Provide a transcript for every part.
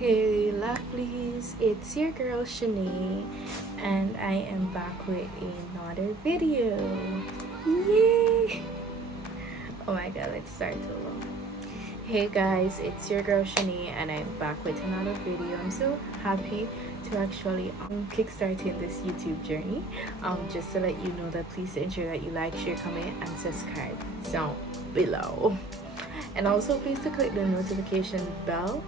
Hey lovelies, it's your girl Shanae and I am back with another video. Yay! Oh my god, let's start over. Hey guys, it's your girl Shanae and I'm back with another video. I'm so happy to actually kickstarting this YouTube journey. Just to let you know that please ensure that you like, share, comment and subscribe down below. And also please to click the notification bell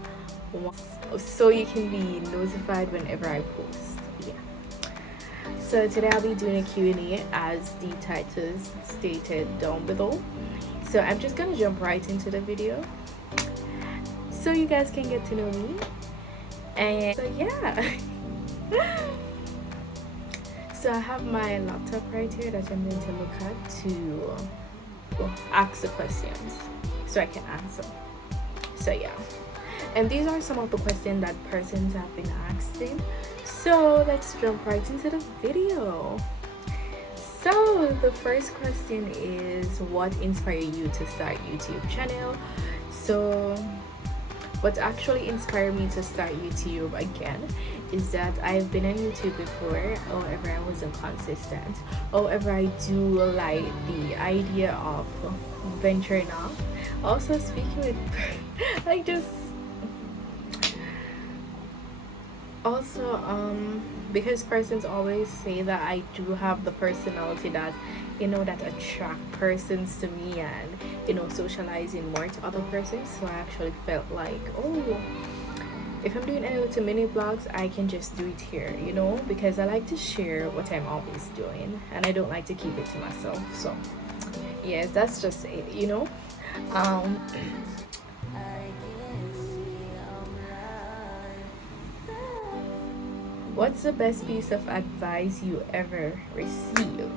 so you can be notified whenever I post. Yeah. So today I'll be doing a Q&A as the title stated down below. So I'm just gonna jump right into the video so you guys can get to know me. And so yeah. So I have my laptop right here that I'm going to look at to ask the questions so I can answer. So yeah. And these are some of the questions that persons have been asking. So let's jump right into the video. So the first question is, what inspired you to start YouTube channel? So what actually inspired me to start YouTube again is that I've been on YouTube before, however I wasn't consistent. However, I do like the idea of venturing off. Also speaking with like just also because persons always say that I do have the personality that that attract persons to me, and socializing more to other persons. So I actually felt like, oh, if I'm doing any little mini vlogs, I can just do it here, because I like to share what I'm always doing and I don't like to keep it to myself. So yes, that's just it. What's the best piece of advice you ever received?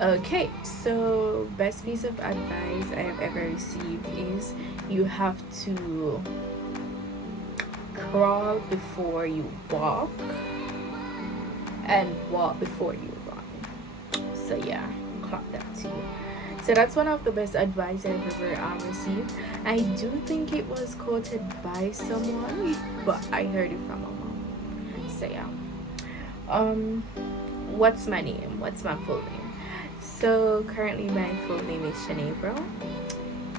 Okay, so best piece of advice I have ever received is you have to crawl before you walk and walk before you run. So yeah, clap that to you. So that's one of the best advice I've ever received. I do think it was quoted by someone, but I heard it from a mom. So yeah, what's my name? What's my full name? So currently my full name is Shanae Bro.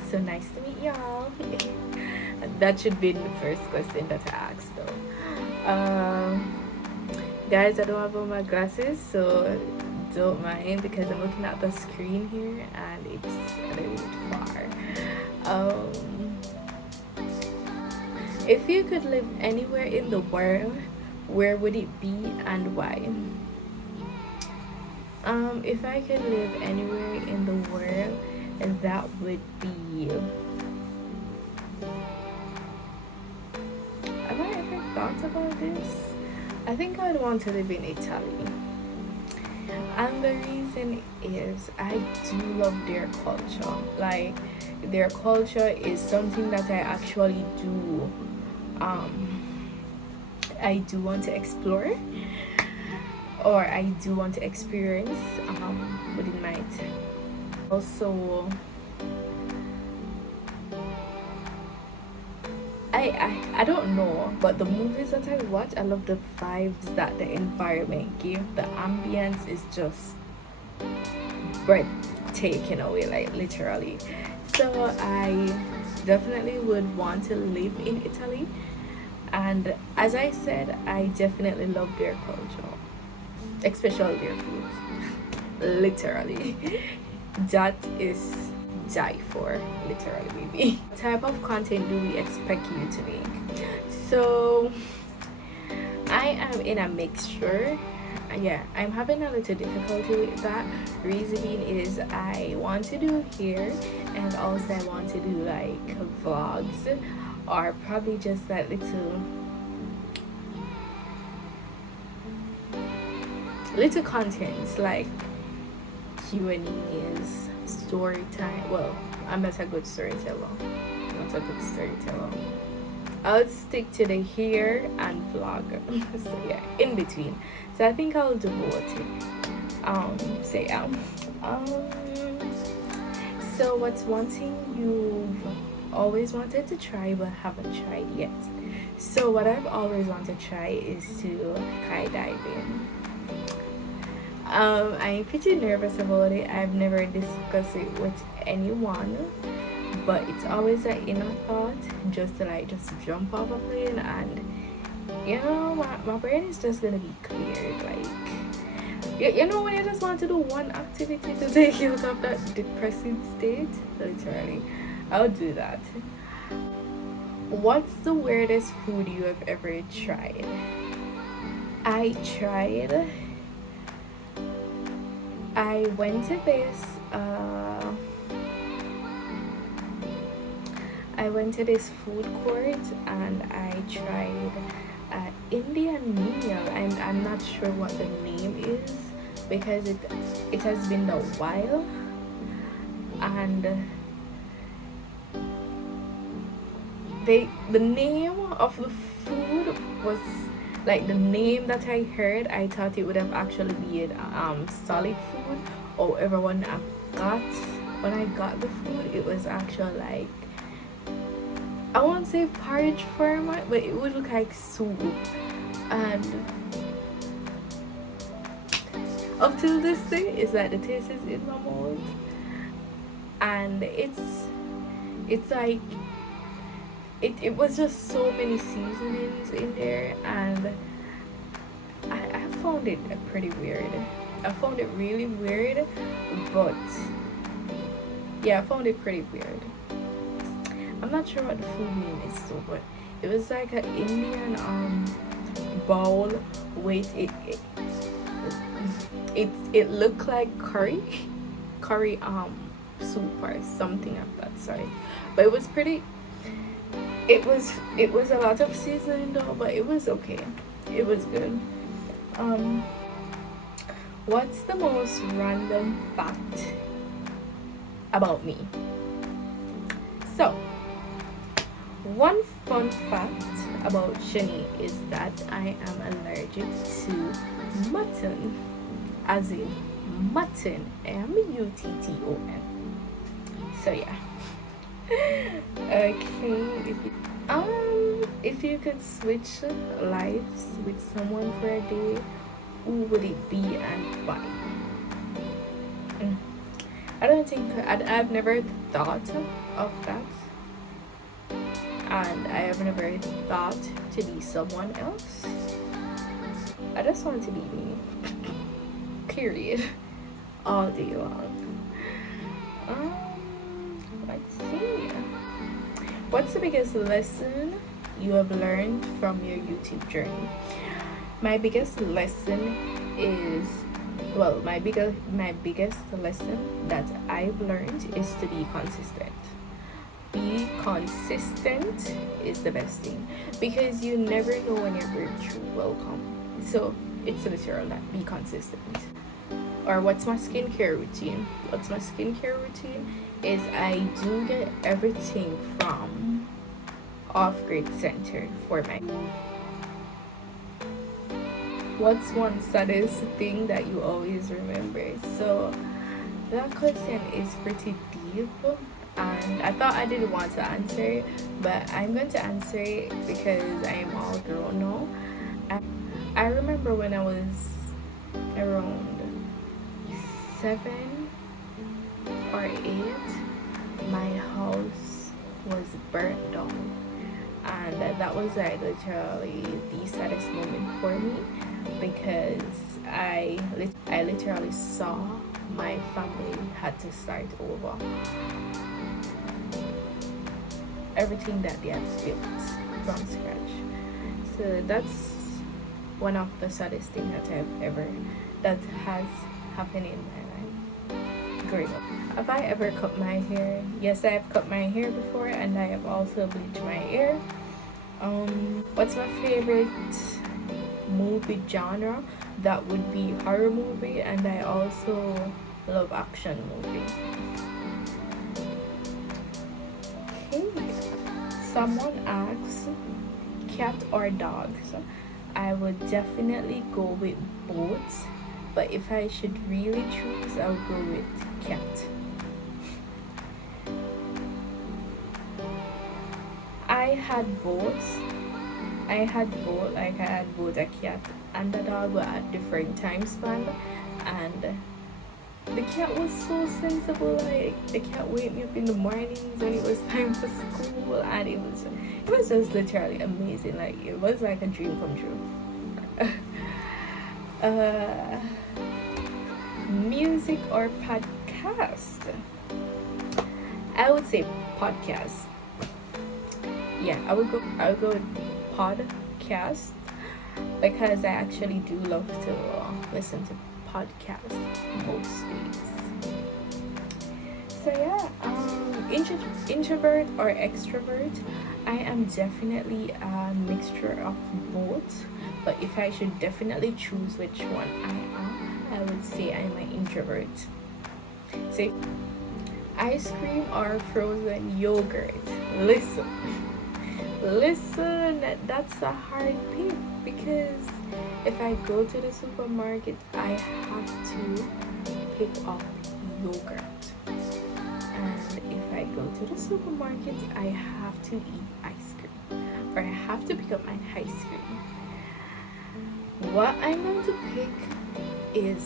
So nice to meet y'all. That should be the first question that I asked though. Guys, I don't have on my glasses, so don't mind because I'm looking at the screen here and it's a little bit far. If you could live anywhere in the world, where would it be and why? If I could live anywhere in the world, that would be, have I ever thought about this? I think I would want to live in Italy. And the reason is I do love their culture. Like, their culture is something that I actually do I do want to explore, or I do want to experience within my time. Also, I don't know, but the movies that I watch, I love the vibes that the environment give. The ambience is just breathtaking away, like literally. So I definitely would want to live in Italy. And as I said, I definitely love their culture, especially their food. Literally, that is die for, literally, baby. What type of content do we expect you to make? So I am in a mixture. Yeah, I'm having a little difficulty with that. Reason being is I want to do hair, and also I want to do like vlogs, or probably just that little contents like Q&As, story time. Well, I'm not a good storyteller. I'll stick to the hair and vlog. So yeah, in between. So I think I'll do both. So yeah. So what's one thing you've always wanted to try but haven't tried yet. So what I've always wanted to try is to skydiving. I'm pretty nervous about it. I've never discussed it with anyone, but it's always an inner thought just to like just jump off a plane, and my brain is just gonna be cleared. Like you know when you just want to do one activity to take you out of that depressing state, literally, I'll do that. What's the weirdest food you have ever tried? I tried. I went to this. I went to this food court and I tried Indian meal, and I'm not sure what the name is because it has been a while, and the name of the food was like the name that I heard. I thought it would have actually been solid food. However, when I got the food, it was actually like, I won't say porridge format, but it would look like soup. And up till this day, is that the taste is in my mouth, and it's like it was just so many seasonings in there, and I found it pretty weird. I found it really weird, but yeah, I found it pretty weird. I'm not sure what the food name is though, but it was like an Indian bowl with it looked like curry soup or something of that sort. But it was pretty. It was a lot of seasoning though, but it was okay. It was good. What's the most random fact about me? So, one fun fact about Shani is that I am allergic to mutton, as in mutton, mutton. So yeah. Okay. If you could switch lives with someone for a day, who would it be and why? I don't think I've never thought of that, and I have never thought to be someone else. I just want to be me. Period. All day long. Let's see. What's the biggest lesson you have learned from your YouTube journey? My biggest lesson is, my biggest lesson that I've learned is to be consistent. Be consistent is the best thing, because you never know when your breakthrough will come. So it's literal that be consistent. Or what's my skincare routine? What's my skincare routine is I do get everything from Off-Grid Center for my. What's one saddest thing that you always remember? So that question is pretty deep, and I thought I didn't want to answer it, but I'm going to answer it because I'm all grown now. I remember when I was around 7 or 8, my house was burnt down, and that was like literally the saddest moment for me, because I literally saw my family had to start over everything that they had built from scratch. So that's one of the saddest things that has happened in my life growing up. Have I ever cut my hair? Yes, I have cut my hair before, and I have also bleached my hair. What's my favorite movie genre? That would be horror movie, and I also love action movie. Okay. Someone asks, cat or dogs? I would definitely go with both, but if I should really choose, I'll go with cat. had both. Like I had both a cat and a dog, but at different time span. And the cat was so sensible. Like the cat wake me up in the mornings when it was time for school, and it was just literally amazing. Like it was like a dream come true. uh, Music or podcast? I would say podcast. Yeah, I would go with podcast because I actually do love to listen to podcasts most days. So yeah, introvert or extrovert? I am definitely a mixture of both. But if I should definitely choose which one I would say I'm an introvert. Say ice cream or frozen yogurt? Listen, that's a hard pick because if I go to the supermarket, I have to pick up yogurt. And if I go to the supermarket, I have to eat ice cream. Or I have to pick up my ice cream. What I'm going to pick is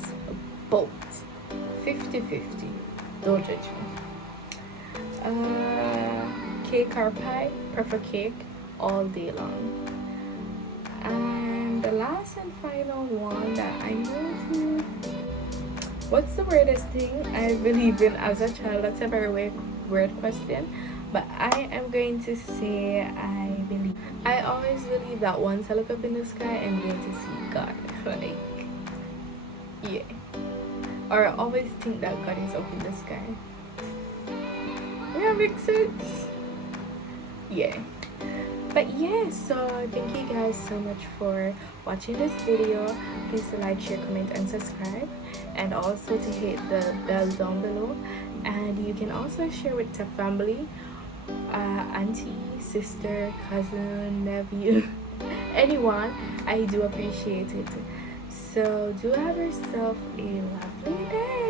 both. 50-50. Don't judge me. Cake or pie? Prefer cake all day long. And the last and final one that I'm going to... What's the weirdest thing I believe in as a child? That's a very weird question. But I am going to say I always believe that once I look up in the sky, I'm going to see God. Like, yeah. Or I always think that God is up in the sky. Yeah, makes sense. Yeah. But yeah, so thank you guys so much for watching this video. Please like, share, comment, and subscribe. And also to hit the bell down below. And you can also share with your family, auntie, sister, cousin, nephew, anyone. I do appreciate it. So do have yourself a lovely day.